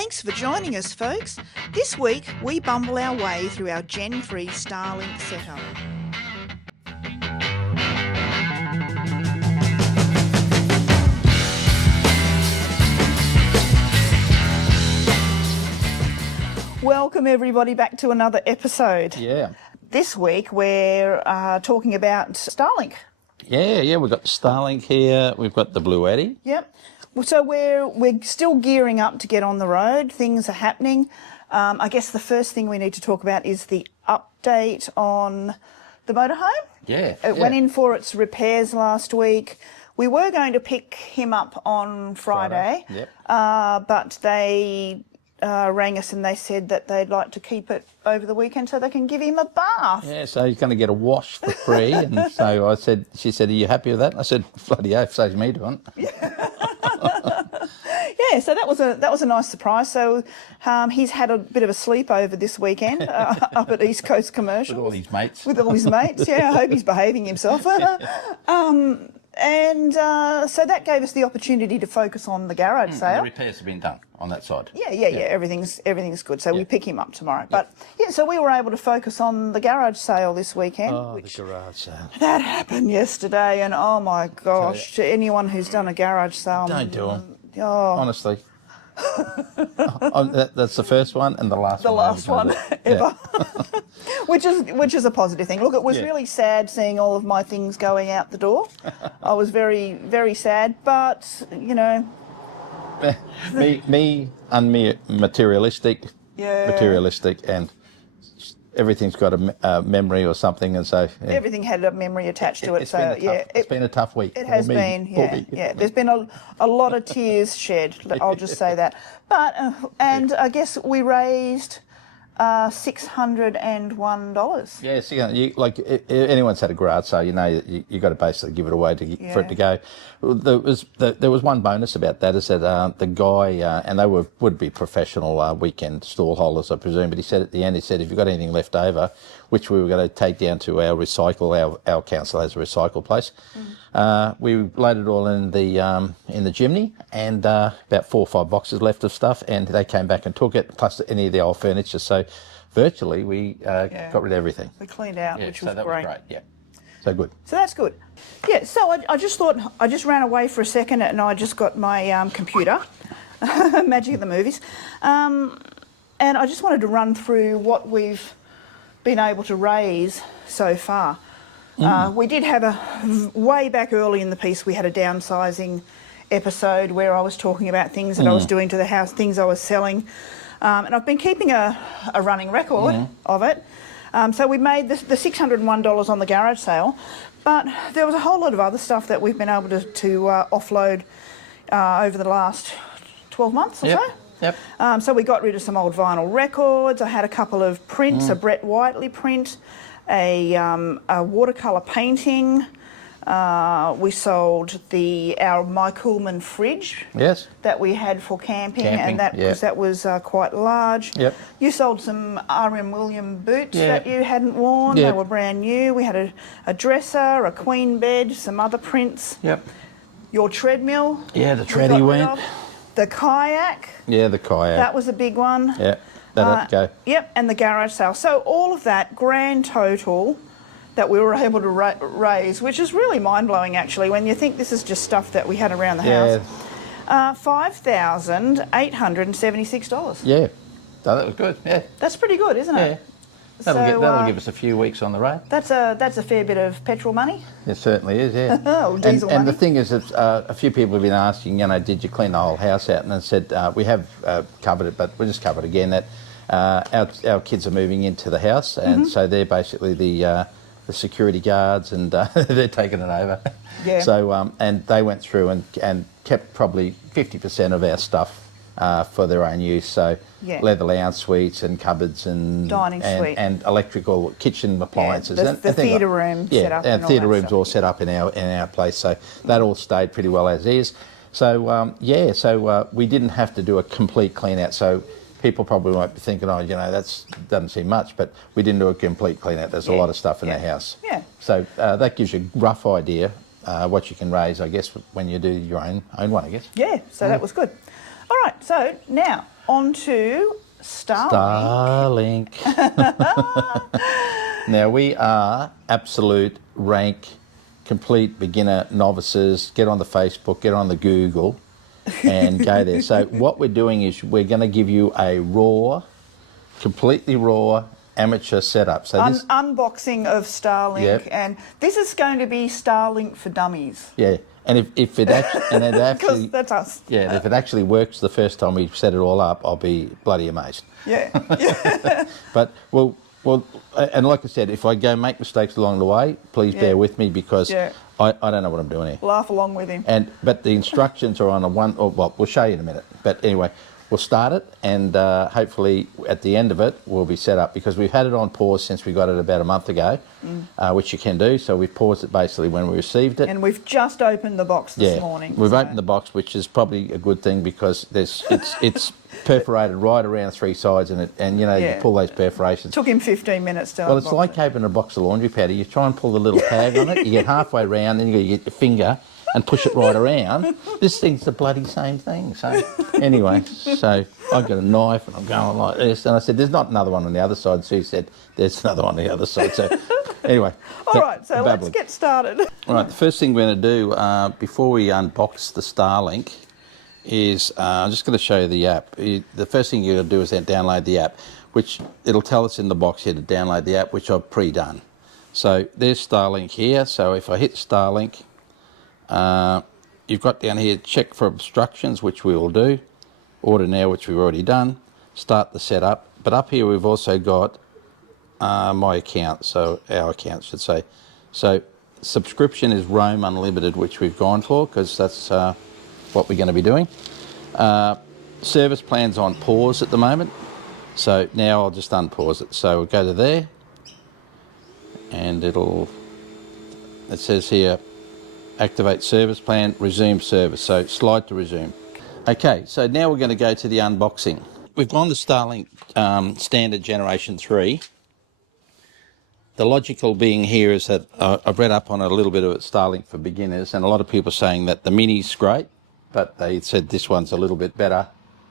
Thanks for joining us, folks. This week, we bumble our way through our Gen 3 Starlink setup. Welcome, everybody, back to another episode. Yeah. This week, we're talking about Starlink. Yeah, we've got Starlink here, we've got the Bluetti. Yep. So we're still gearing up to get on the road. Things are happening. I guess the first thing we need to talk about is the update on the motorhome. Yeah. It went in for its repairs last week. We were going to pick him up on Friday. Yep. But they rang us and they said that they'd like to keep it over the weekend so they can give him a bath. Yeah, so he's going to get a wash for free. And so she said, are you happy with that? I said, bloody oath, saves me doing it. Yeah, so that was a nice surprise. So he's had a bit of a sleepover this weekend up at East Coast Commercial. With all his mates. With all his mates, yeah. I hope he's behaving himself. And so that gave us the opportunity to focus on the garage sale. The repairs have been done on that side. Yeah. Everything's good. So we pick him up tomorrow. But yeah, so we were able to focus on the garage sale this weekend. Oh, the garage sale. That happened yesterday, and oh my gosh, to anyone who's done a garage sale, Don't do them. Oh. Honestly. That's the first one and the last one. The last one ever. Which is a positive thing. Look, it was really sad seeing all of my things going out the door. I was very, very sad, but, you know. me materialistic, and everything's got a memory or something, and so everything had a memory attached to it. It's been a tough week. It has been, yeah. There's been a lot of tears shed. I'll just say that. But and I guess we raised $601. Yeah, so, anyone's had a garage sale, you got to basically give it away for it to go. There was one bonus about that, is that the guy, and they would be professional weekend stall holders, I presume, but he said at the end, if you've got anything left over, which we were going to take down to our our council has a recycle place. We loaded it all in the chimney, and about 4 or 5 boxes left of stuff, and they came back and took it, plus any of the old furniture. So virtually we got rid of everything. We cleaned out, which was that great. Was great. Yeah, so good. So that's good. Yeah. So I just thought I just ran away for a second, and I just got my computer, magic of the movies, and I just wanted to run through what we've been able to raise so far. We did have way back early in the piece, we had a downsizing episode where I was talking about things that I was doing to the house, things I was selling. And I've been keeping a running record of it. So we made the $601 on the garage sale, but there was a whole lot of other stuff that we've been able to offload over the last 12 months or so. Yep. So we got rid of some old vinyl records. I had a couple of prints, a Brett Whiteley print, a watercolour painting. We sold our My Coolman fridge that we had for camping and that was quite large. Yep. You sold some R.M. William boots that you hadn't worn. They were brand new. We had a dresser, a queen bed, some other prints. Yep. Your treadmill. Yeah, the treadie went. The kayak. Yeah, the kayak. That was a big one. Yeah, that had to go. Yep, and the garage sale. So all of that grand total that we were able to raise, which is really mind-blowing actually when you think this is just stuff that we had around the house. $5,876. Yeah, so that was good, yeah. That's pretty good, isn't it? Yeah. That'll give us a few weeks on the road. That's a fair bit of petrol money. It certainly is, yeah. Diesel money. And the thing is, a few people have been asking, did you clean the whole house out? And I said, we have covered it, but we'll just cover it again, that our kids are moving into the house, and so they're basically the security guards, and they're taking it over. Yeah. So, and they went through and kept probably 50% of our stuff for their own use, so leather lounge suites and cupboards and dining suite and electrical kitchen appliances. The theatre room set up. And theatre rooms all set up in our place, so that all stayed pretty well as is. So we didn't have to do a complete clean out. So people probably might be thinking, that doesn't seem much, but we didn't do a complete clean out. There's a lot of stuff in our house. Yeah. So that gives you a rough idea what you can raise, I guess, when you do your own one, I guess. Yeah. So that was good. All right. So now onto Starlink. Now, we are absolute rank, complete beginner novices. Get on the Facebook, get on the Google, and go there. So what we're doing is we're going to give you a raw, completely raw amateur setup. So this Unboxing of Starlink, Yep. and this is going to be Starlink for dummies. yeah, and if it actually, and it Because actually, that's us. yeah, and if it actually works the first time we set it all up, I'll be bloody amazed. Yeah. But well, and like I said, if I go make mistakes along the way, please Yeah. bear with me because Yeah. I don't know what I'm doing here. Laugh along with him. But the instructions are on a one. Or, well, we'll show you in a minute. But anyway, we'll start it, and hopefully at the end of it, we'll be set up because we've had it on pause since we got it about a month ago, which you can do. So we paused it basically when we received it. And we've just opened the box this morning. We've so- opened the box, which is probably a good thing because it's perforated right around three sides, and you know Yeah. you pull those perforations. Took him 15 minutes to Well, it's unbox like it. opening a box of laundry powder. You try and pull the little tag on it, you get halfway round, then you get your finger and push it right around. This thing's the bloody same thing. So anyway, so I got a knife and I'm going like this, and I said, "There's not another one on the other side." She said, "There's another one on the other side." So anyway, All right, so let's babbling. get started. All right, the first thing we're going to do before we unbox the Starlink is I'm just going to show you the app. The first thing you're going to do is then download the app, which it'll tell us in the box here to download the app, which I've pre-done. So there's Starlink here. So if I hit Starlink, you've got down here check for obstructions, which we will do. Order now, which we've already done. Start the setup. But up here we've also got my account, so our account should say. So subscription is Roam Unlimited, which we've gone for because that's what we're going to be doing. Service plan's on pause at the moment, so now I'll just unpause it. So we'll go to there, and it says here, activate service plan, resume service. So slide to resume. Okay, so now we're going to go to the unboxing. We've gone to Starlink Standard Generation 3. The logical being here is that I've read up on it a little bit of Starlink for beginners, and a lot of people are saying that the Mini's great, but they said this one's a little bit better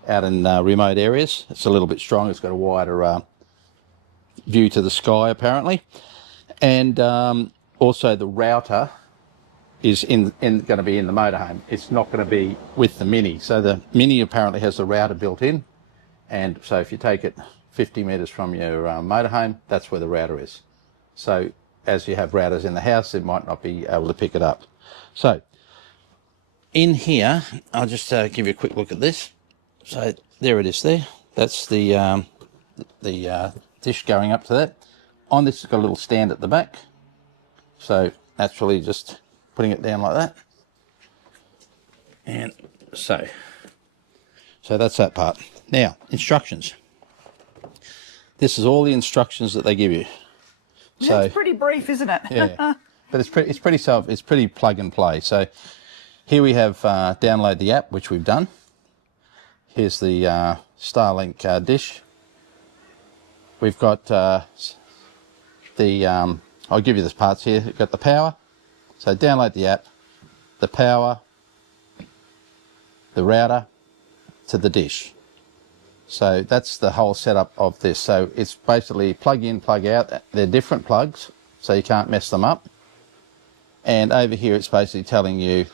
out in remote areas. It's a little bit stronger. It's got a wider view to the sky, apparently. And also the router is going to be in the motorhome. It's not going to be with the Mini. So the Mini apparently has the router built in, and so if you take it 50 metres from your motorhome, that's where the router is. So as you have routers in the house, it might not be able to pick it up. So in here, I'll just give you a quick look at this. So there it is there. That's the dish going up to that. On this, it's got a little stand at the back. So naturally just putting it down like that. And so that's that part. Now, instructions. This is all the instructions that they give you. So It's pretty brief, isn't it? yeah, but it's pretty plug and play. So here we have download the app, which we've done. Here's the Starlink dish. We've got I'll give you the parts here. We've got the power. So download the app, the power, the router to the dish. So that's the whole setup of this. So it's basically plug in, plug out. They're different plugs, so you can't mess them up. And over here it's basically telling you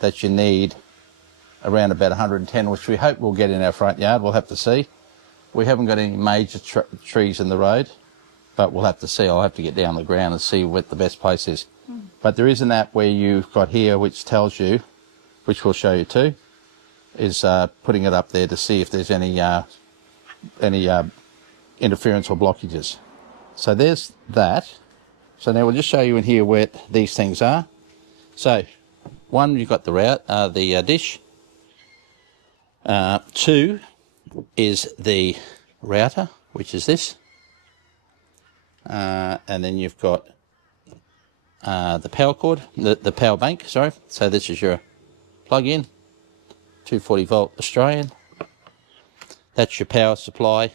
that you need around about 110, which we hope we'll get in our front yard. We'll have to see. We haven't got any major trees in the road, but we'll have to see. I'll have to get down the ground and see what the best place is. But there is an app where you've got here which tells you, which we'll show you too, is putting it up there to see if there's any interference or blockages. So there's that. So now we'll just show you in here where these things are. So one, you've got the dish. Two is the router, which is this. And then you've got the power cord, the power bank, sorry. So this is your plug-in, 240 volt Australian. That's your power supply.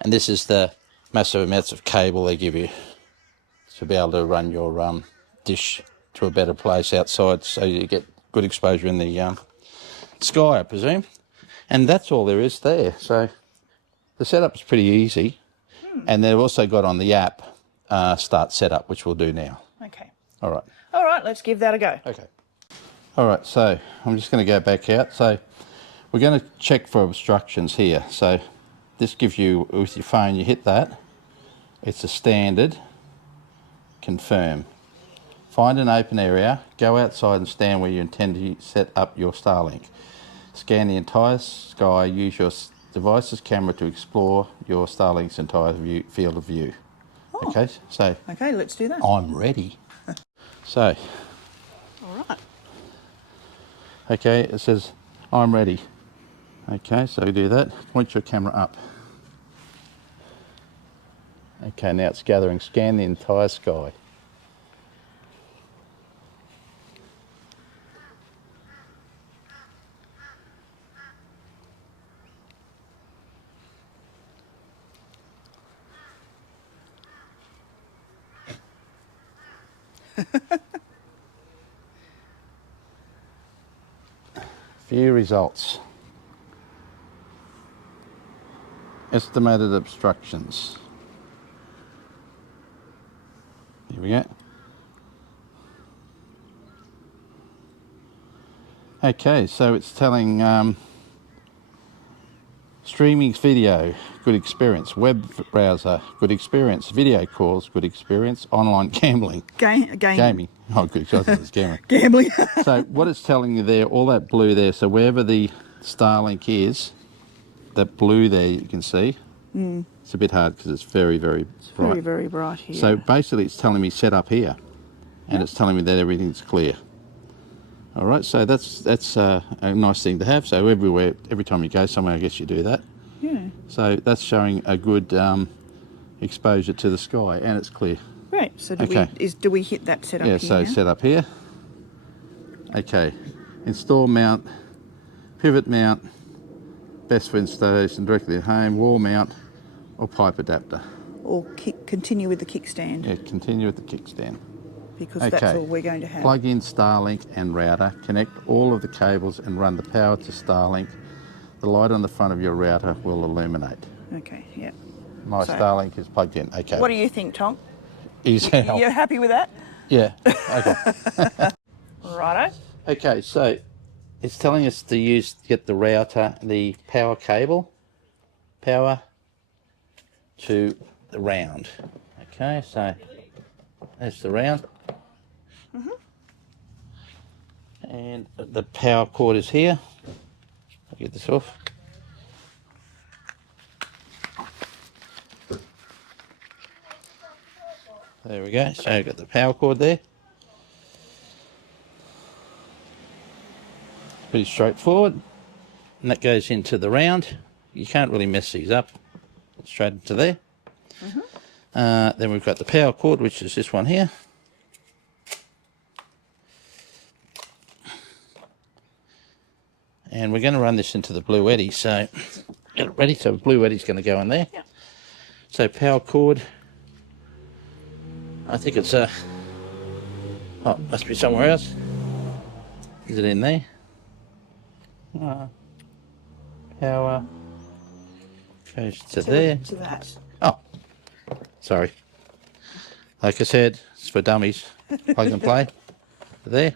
And this is the massive amounts of cable they give you to be able to run your dish to a better place outside, so you get good exposure in the sky, I presume. And that's all there is there. So the setup's pretty easy. And they've also got on the app start setup, which we'll do now. Okay. All right. All right, let's give that a go. Okay. All right, so I'm just going to go back out. So we're going to check for obstructions here. So this gives you, with your phone, you hit that. It's a standard. Confirm. Find an open area, go outside and stand where you intend to set up your Starlink. Scan the entire sky, use your device's camera to explore your Starlink's entire field of view. Oh. Okay, so Okay, let's do that. I'm ready. So, All right. okay, it says I'm ready. Okay, so do that. Point your camera up. Okay, now it's gathering. Scan the entire sky. View results. Estimated obstructions. Here we go. Okay, so it's telling streaming video, good experience. Web browser, good experience. Video calls, good experience. Online gambling. Gaming. Oh, good. I thought it was gambling. Gambling. So what it's telling you there, all that blue there, so wherever the Starlink is, that blue there you can see. It's a bit hard because it's very, very bright. Very, very bright here. So basically it's telling me set up here, and it's telling me that everything's clear. All right, so that's a nice thing to have. So everywhere, every time you go somewhere, I guess you do that. Yeah. So that's showing a good exposure to the sky, and it's clear. Great. So do Okay. do we hit that setup Yeah, here so now? set up here. Okay, install mount, pivot mount, best for installation directly at home, wall mount, or pipe adapter. Or continue with the kickstand, Yeah, continue with the kickstand. because that's all we're going to have. Plug in Starlink and router, connect all of the cables and run the power to Starlink. The light on the front of your router will illuminate. Okay, yeah. My So- Starlink is plugged in. Okay. What do you think, Tom? Is You're happy with that? Yeah. Okay. Righto. Okay, so it's telling us to get the router, the power cable, power to the round. Okay, so there's the round. And the power cord is here. I'll get this off. There we go. So I've got the power cord there. Pretty straightforward. And that goes into the round. You can't really mess these up. Straight into there. Then we've got the power cord, which is this one here. And we're going to run this into the Bluetti, so get it ready. So Bluetti's going to go in there. Yeah. So power cord, I think it's oh, must be somewhere else. Is it in there? Power goes to there. To that. Oh, sorry. Like I said, it's for dummies. Plug and play. There.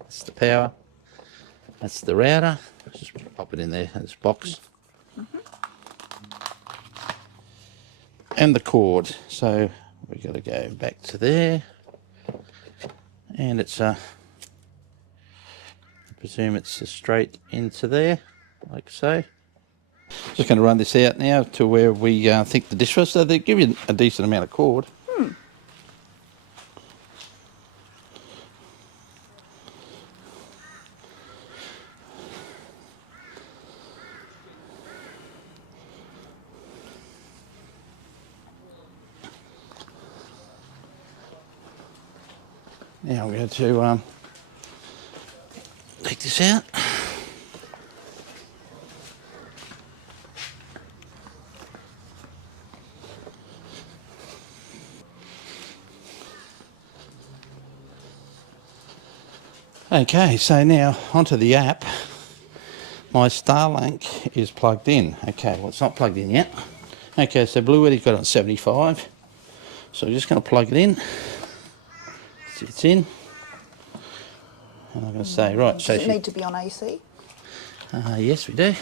That's the power. That's the router. Just pop it in there in this box. And the cord. So we've got to go back to there. And it's I presume it's straight into there, like so. Just going to run this out now to where we think the dish was. So they give you a decent amount of cord. Now I'm going to take this out. Okay, so now onto the app. my Starlink is plugged in. Okay, well, it's not plugged in yet. Okay, so Bluetti's got it on 75. So we're just going to plug it in. It's in. And I'm going to say, right, so Does it need to be on AC? yes, we do.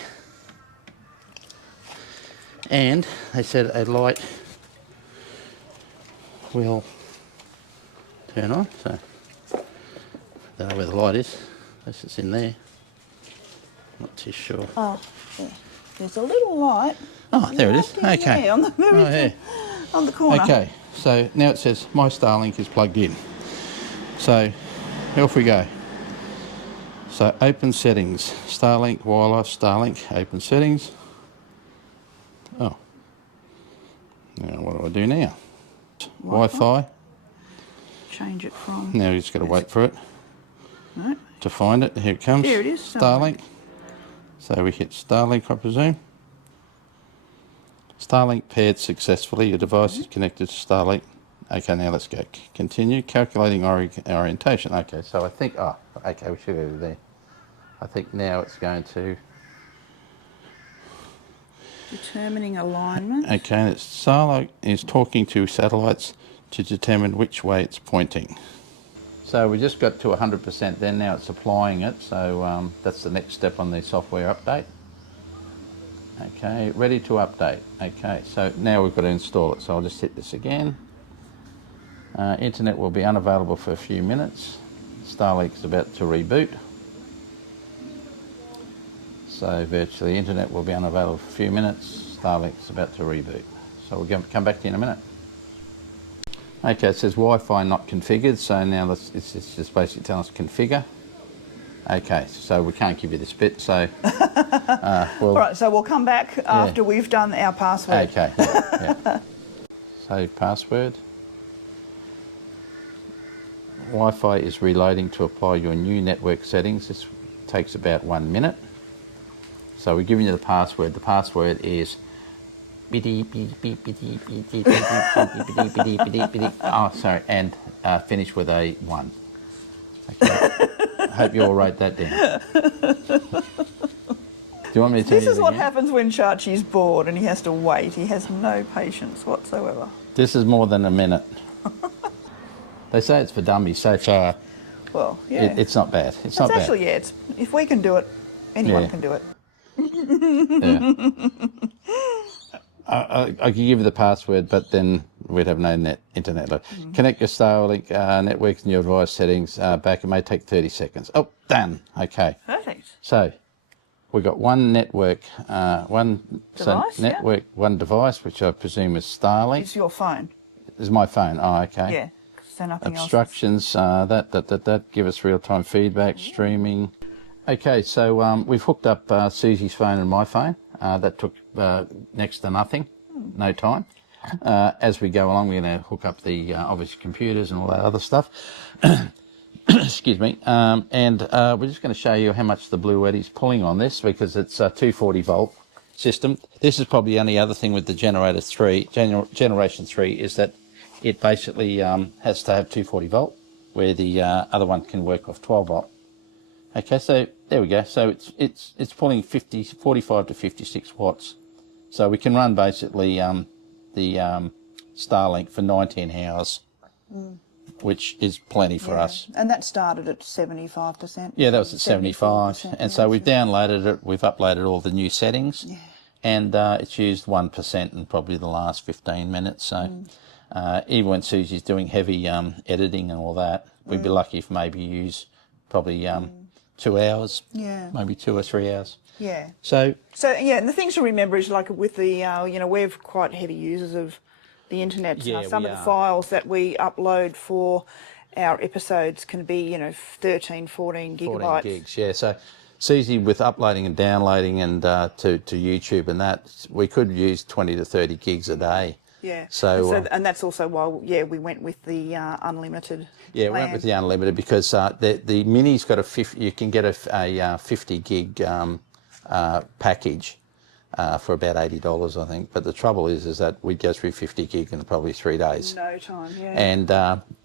And they said a light will turn on. So I don't know where the light is. Unless it's in there. Not too sure. Oh, yeah. There's a little light. Oh, there it is. Right Okay. there on the very on the corner. Okay, so now it says my Starlink is plugged in. So off we go. So open settings, Starlink, wireless, Starlink, open settings. Oh, now what do I do now? Wi-Fi. Change it from. Now you just got to wait for it No. to find it. Here it comes. There it is. Starlink. So we hit Starlink, I presume. Starlink paired successfully. Your device is connected to Starlink. Okay, now let's go. Continue. Calculating orientation. Okay, so I think, oh, okay, we should go there. I think now it's going to... Determining alignment. Okay, and Starlink is talking to satellites to determine which way it's pointing. So we just got to 100% then, now it's applying it, so that's the next step on the software update. Okay, ready to update. Okay, so now we've got to install it, so I'll just hit this again. Internet will be unavailable for a few minutes. Starlink is about to reboot. So virtually internet will be unavailable for a few minutes. Starlink is about to reboot. So we'll come back to you in a minute. Okay, it says Wi-Fi not configured, so now it's just basically telling us configure. Okay, so we can't give you this bit, so All right, so we'll come back after we've done our password. Okay, yeah. Save password. Wi-Fi is reloading to apply your new network settings. This takes about 1 minute. So we're giving you the password. The password is oh, sorry, and finish with a 1. Okay. I hope you all wrote that down. Do you want me to tell you This is what again? happens when Chachi's bored and he has to wait. He has no patience whatsoever. This is more than a minute. They say it's for dummies, so far Well, yeah. it's not bad. It's not bad. Actually, yeah, if we can do it, anyone Yeah. can do it. Yeah. I could give you the password, but then we'd have no internet. Connect your Starlink networks and your device settings back. It may take 30 seconds. Oh, done. Okay. Perfect. So we've got one network, Device, network, one device, which I presume is Starlink. It's your phone. Is my phone. Oh, okay. Yeah. So nothing else. Obstructions, that give us real-time feedback, streaming. Okay, so we've hooked up Susie's phone and my phone. That took next to nothing, no time. As we go along, we're going to hook up the obviously computers and all that other stuff. Excuse me. And we're just going to show you how much the Bluetti's pulling on this, because it's a 240 volt system. This is probably the only other thing with the Generation 3 is that it basically has to have 240 volt, where the other one can work off 12 volt. Okay, so there we go. So it's pulling 45 to 56 watts. So we can run basically the Starlink for 19 hours, which is plenty for us. And that started at 75%. Yeah, that was at 75. And so we've downloaded it. We've uploaded all the new settings. Yeah. And it's used 1% in probably the last 15 minutes. So even when Susie's doing heavy editing and all that, we'd be lucky if maybe use probably 2 hours, maybe 2 or 3 hours. Yeah. So yeah, and the things to remember is like with the, we're quite heavy users of the internet. Yeah, Some of the files that we upload for our episodes can be, 13, 14 gigabytes. 14 gigs, yeah. So it's easy with uploading and downloading and to YouTube and that. We could use 20 to 30 gigs a day. Yeah. So, and that's also why, we went with the unlimited. Yeah, we went with the unlimited because the Mini's got you can get a 50 gig package for about $80, I think. But the trouble is that we'd go through 50 gig in probably 3 days. No time, yeah. And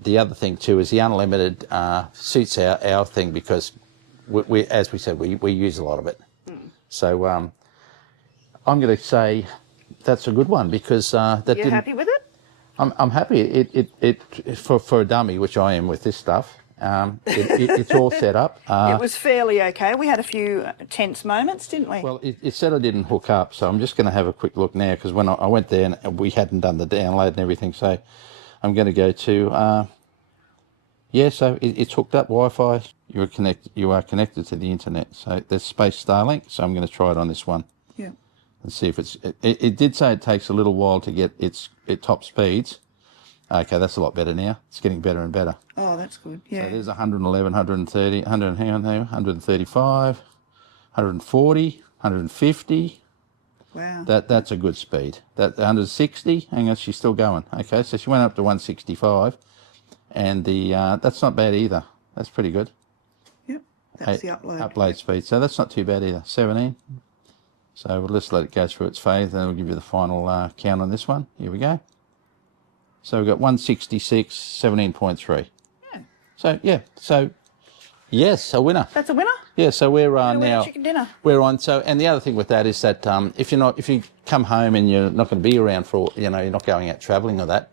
the other thing too is the unlimited suits our thing because we, as we said, we use a lot of it. So I'm going to say that's a good one because that You're didn't. happy with it? I'm happy. It for a dummy, which I am with this stuff. It's all set up. It was fairly okay. We had a few tense moments, didn't we? Well, it said I didn't hook up, so I'm just going to have a quick look now because when I went there and we hadn't done the download and everything, so I'm going to go to yeah. So it's hooked up Wi-Fi. You are connected to the internet. So there's Space Starlink. So I'm going to try it on this one. Yeah. And see if it did say it takes a little while to get its top speeds. Okay, that's a lot better now. It's getting better and better. Oh, that's good. Yeah. So there's 111, 130, 135, 140, 150. Wow. That's a good speed. That 160. Hang on, she's still going. Okay, so she went up to 165, and that's not bad either. That's pretty good. Yep. That's the upload. Upload speed. So that's not too bad either. 17. So we'll just let it go through its phase, then we'll give you the final count on this one. Here we go. So we've got 166, 17.3. Yeah. So, yeah. So, yes, a winner. That's a winner? Yeah, so we're Winner, now... chicken dinner. We're on. So, and the other thing with that is that if you come home and you're not going to be around for, you're not going out travelling or that,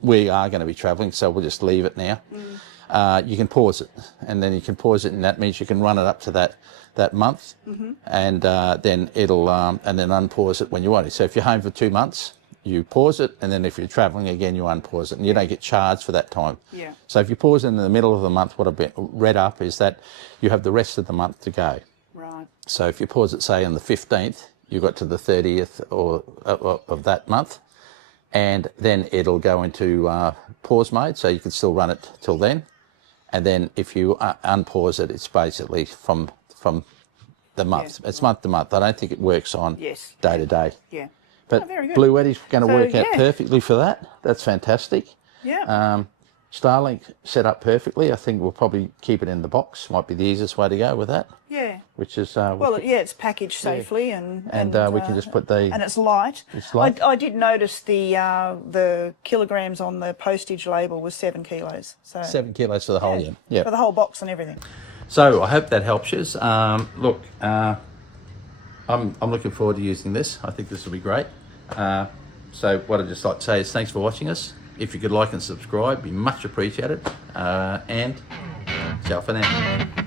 we are going to be travelling, so we'll just leave it now. You can pause it, and then you can pause it, and that means you can run it up to that month, and then it'll and then unpause it when you want it. So if you're home for 2 months, you pause it, and then if you're travelling again, you unpause it, and you don't get charged for that time. Yeah. So if you pause it in the middle of the month, what I've read up is that you have the rest of the month to go. Right. So if you pause it, say, on the 15th, you got to the 30th of that month, and then it'll go into pause mode, so you can still run it till then. And then if you unpause it, it's basically from the month. Yeah. It's month to month. I don't think it works on Yes. day to day. Yeah. But Oh, very good. Bluetti's going to So, work out yeah. perfectly for that. That's fantastic. Yeah. Starlink set up perfectly. I think we'll probably keep it in the box. Might be the easiest way to go with that. Yeah. Which is Well, yeah, it's packaged safely, and we can just put the... and it's light. It's light. I did notice the kilograms on the postage label was 7 kilos. So 7 kilos for the whole year. Yeah. for the whole box and everything. So I hope that helps you. Look, I'm looking forward to using this. I think this will be great. So what I'd just like to say is thanks for watching us. If you could like and subscribe, be much appreciated. And ciao for now.